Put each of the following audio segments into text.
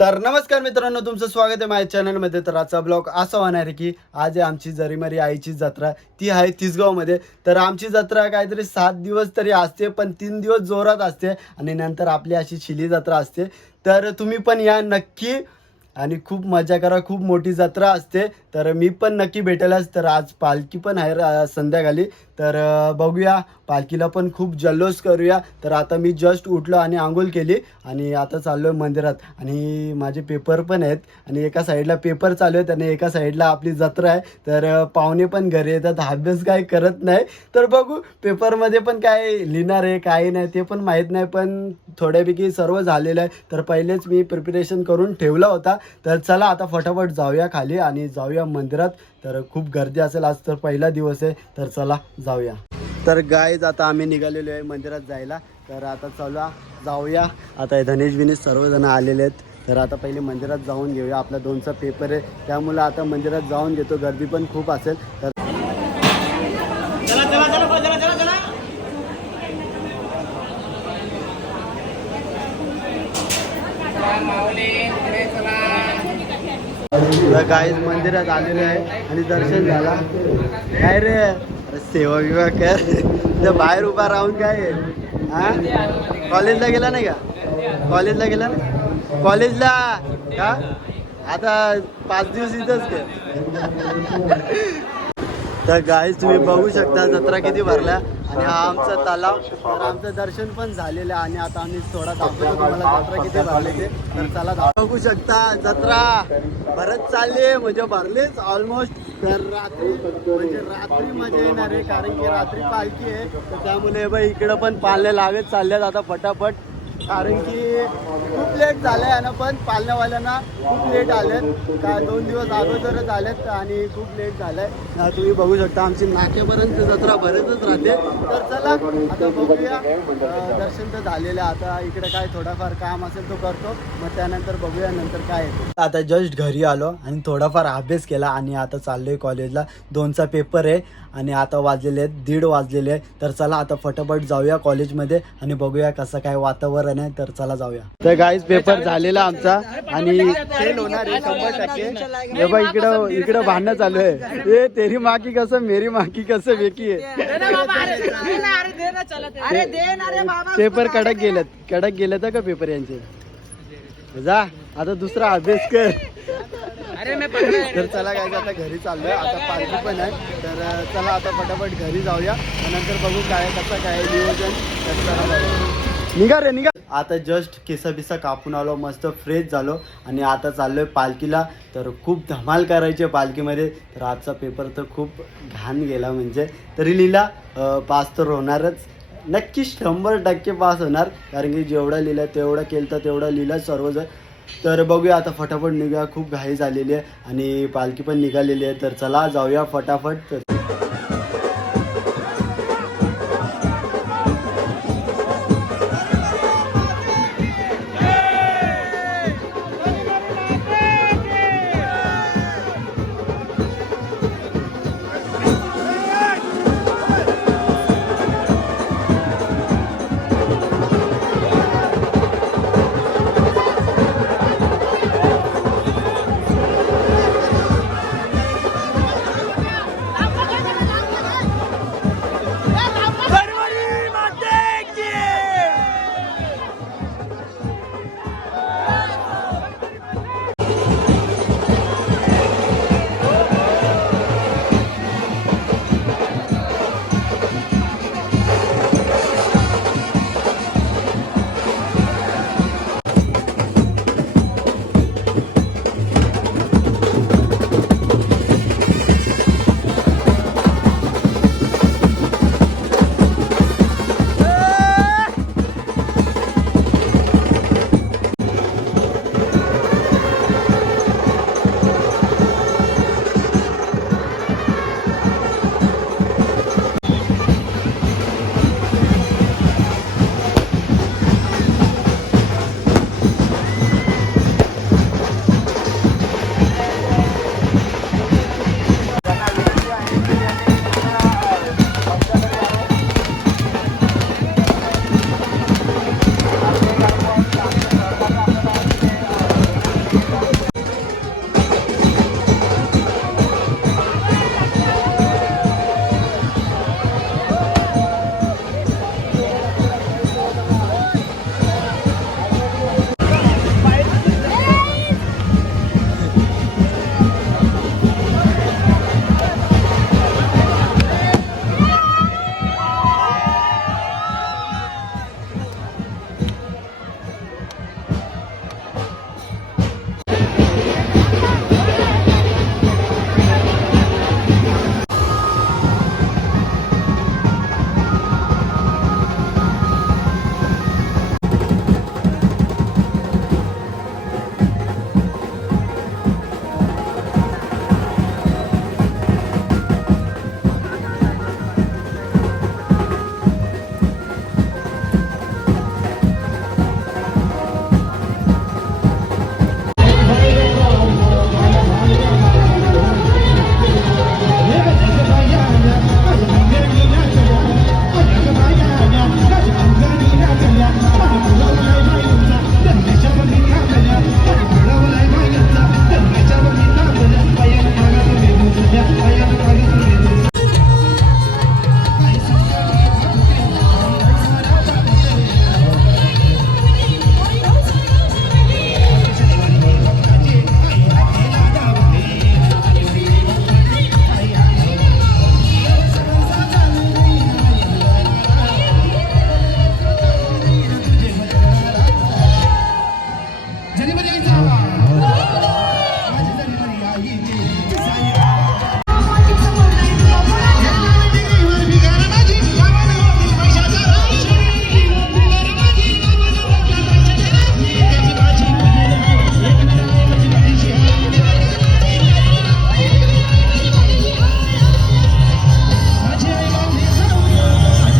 तर नमस्कार मित्रांनो, तुमचं स्वागत आहे माझ्या चॅनलमध्ये. तर आजचा ब्लॉग असा होणार आहे की आज आहे आमची जरीमरी आईची जत्रा. ती आहे तिसगावमध्ये. तर आमची जत्रा काहीतरी 7 दिवस तरी असते, पण 3 दिवस जोरात असते आणि नंतर आपली अशी शिली जत्रा असते. तर तुम्ही पण या नक्की आणि खूप मजा करा. खूप मोठी जत्रा असते. तर मी पण नक्की भेटेलच. तर आज पालखी पण आहे संध्याकाळी. तर बघूया, पालखीला पण खूप जल्लोष करूया. तर आता मी जस्ट उठलो आणि आंघोळ केली आणि आता चाललो आहे मंदिरात. आणि माझे पेपर पण आहेत आणि एका साईडला पेपर चालू आहेत आणि एका साईडला आपली जत्रा आहे. तर पाहुणे पण घरी येतात, अभ्यास काय करत नाही. तर बघू पेपरमध्ये पण काय लिहिणार आहे काय नाही ते पण माहीत नाही, पण थोड्यापैकी सर्व झालेलं आहे. तर पहिलेच मी प्रिपरेशन करून ठेवला होता. तर चला आता फटाफट जाऊया खाली आणि जाऊया मंदिरात. तर खूप गर्दी असेल, आज तर पहिला दिवस आहे. तर चला जाऊया. तर गाईज आता आम्ही निघालेलो आहे मंदिरात जायला. तर आता चला जाऊया. आता हे धनेश विनेश सर्वजण आलेले आहेत. तर आता पहिले मंदिरात जाऊन घेऊया. आपला 2चा पेपर आहे, त्यामुळे आता मंदिरात जाऊन घेतो. गर्दी पण खूप असेल. तर गाईज मंदिरात आलेलो आहे आणि दर्शन झाला. काय रे, अरे सेवा विवा कर. इथं बाहेर उभा राहून काय हा, कॉलेजला गेला नाही का? कॉलेजला गेला ना कॉलेजला का? आता 5 दिवस इथंच का? तर गाईज तुम्ही बघू शकता जत्रा किती भरल्या आणि हा आमचा तलाव. तर आमचं दर्शन पण झालेलं आहे आणि आता आम्ही थोडा दाखवतो तुम्हाला जत्रा किती भरले ते. तर चला बघू शकता जत्रा भरत चालली, म्हणजे भरलेच ऑलमोस्ट. तर रात्री म्हणजे रात्री मजा येणार आहे, कारण की रात्री पालखी आहे. तर त्यामुळे बाई इकडं पण पाळणे लागत चालल्यात आता फटाफट, कारण की खूप लेट झालं आहे ना. पण पालण्यावाल्यांना खूप लेट आलेत का, 2 दिवस अगोदरच आलेत आणि खूप लेट झालं आहे. तुम्ही बघू शकता आमची नाक्यापर्यंत जत्रा भरतच राहते. तर चला आता बघूया. दर्शन तर झालेलं आहे, आता इकडे काय थोडाफार काम असेल तो करतो, मग त्यानंतर बघूया नंतर काय आहे. आता जस्ट घरी आलो आणि थोडाफार अभ्यास केला आणि आता चाललोय कॉलेजला. 2चा पेपर आहे आणि आता वाजलेले आहेत 1:30 वाजलेले आहे. तर चला आता फटाफट जाऊया कॉलेजमध्ये आणि बघूया कसं काय वातावरण आहे. तर चला जाऊया. तर गाईज पेपर झालेला आमचा आणि फेल होणार आहे 100%. हे बघ इकडं भांडणं चालू आहे. ए तेरी माँ की कसम मेरी माँ की कसम वेकी आहे. पेपर कडक गेलेत का पेपर यांचे. जा आता दुसरा अभ्यास कर. तर चला काय आता घरी चाललोय. आता पालखी पण आहे. तर चला आता फटाफट घरी जाऊया, नंतर बघू काय कसं काय नियोजन. निघा रे निघा. आता जस्ट केसा बिसा कापून आलो, मस्त फ्रेश झालो आणि आता चाललोय पालखीला. तर खूप धमाल करायची आहे पालखीमध्ये. तर आजचा पेपर तर खूप घाण गेला, म्हणजे तरी लिहिला पास तर होणारच, नक्की 100% पास होणार, कारण की जेवढं लिहिलं तेवढं केलं तर तेवढं लिहिलं सर्वजण. तर बघूया आता फटाफट निघूया. खूप घाई झालेली आहे आणि पालखी पण निघालेली आहे. तर चला जाऊया फटाफट. जरीमरी आईचा आवाज. माझी जरीमरी आईची साई. वर भिगार माझी गावाला होती पैशाचा राशी. भिगार माझी गावाला होती पैशाचा राशी. त्याची माझी एक नावाची माझी माझी आई बांधली जाऊ माझी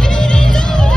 आई जाऊ.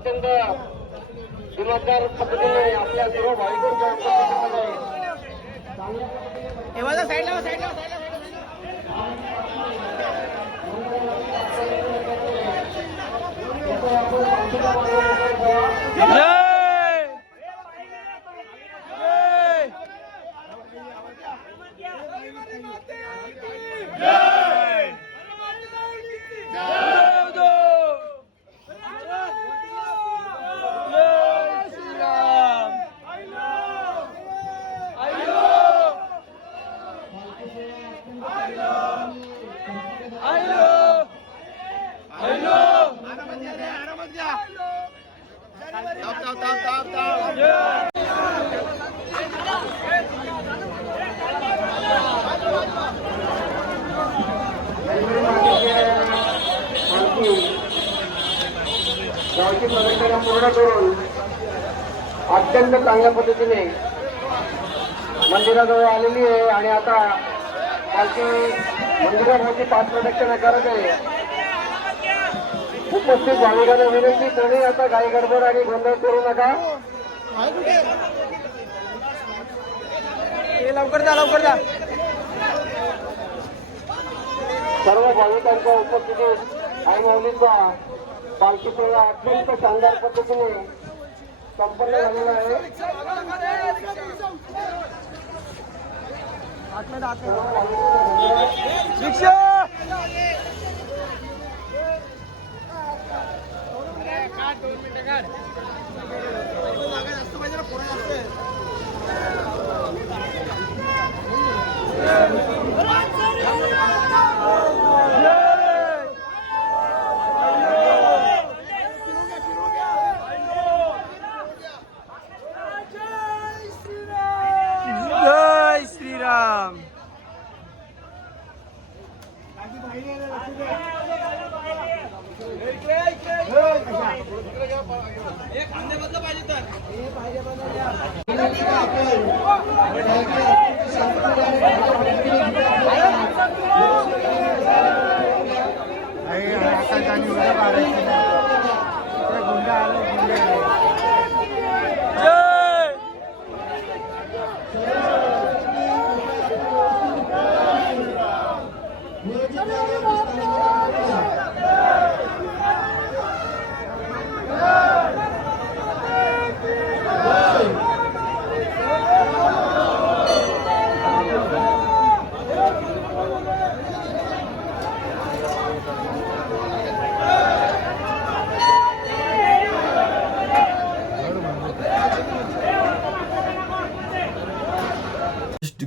अत्यंत दिमागदार पद्धतीने आपल्या सर्व भाविकांच्या उपस्थितीमध्ये गावची प्रदक्षिणा पूर्ण करून अत्यंत चांगल्या पद्धतीने मंदिराजवळ आलेली आहे आणि आता पालखी मंदिराभोवती 5 प्रदक्षिणा करत आहे. उपस्थित भाविकांना विनंती, कोणी आता घाई गडबड आणि गोंधळ करू नका. लवकर जा. सर्व भाविकांच्या उपस्थितीत आई माऊलीचा पालखी सोहळा अत्यंत शानदार पद्धतीने संपन्न झालेला आहे. जय श्रीराम.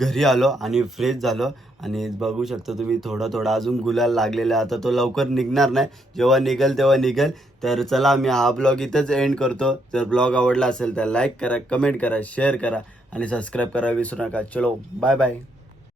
घरी आलो आणि फ्रेश झालो आणि बघू शकता तुम्ही थोडा अजून गुलाल लागलेला आहे. आता तो लवकर निघणार नाही, जेव्हा निघेल तेव्हा निघेल. तर चला मी हा ब्लॉग इथंच एंड करतो. जर ब्लॉग आवडला असेल तर लाईक करा, कमेंट करा, शेअर करा आणि सबस्क्राईब करा विसरू नका. चलो बाय बाय.